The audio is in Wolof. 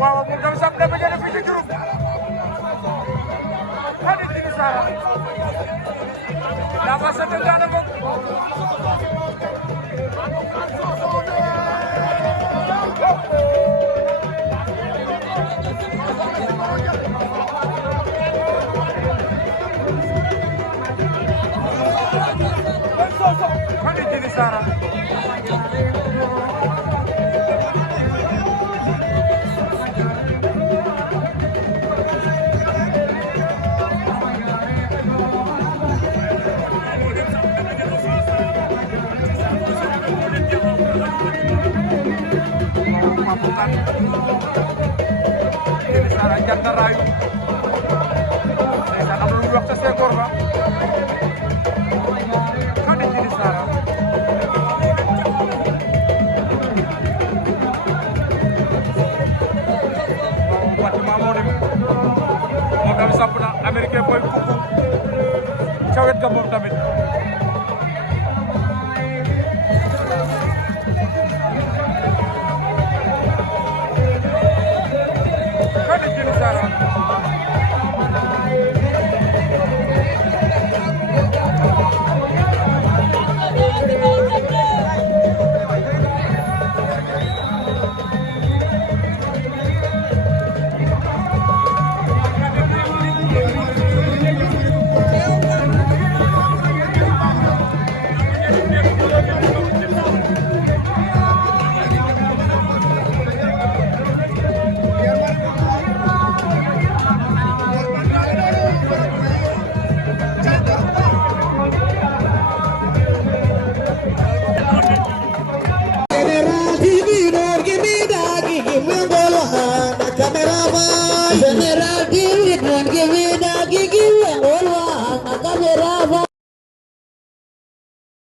waaw moom tamit sax dafa jëlee fii ci juróom Fadi Dini Sara dafa sant gaana ko Fadi Dini Sara bukan ini salah jangan rayu saya sana belum waktu saya korban kan di sini Sarah buat mau nih mau kami sampuna Amerika boy kuku cawet kamu tamit Cameraman